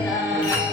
love.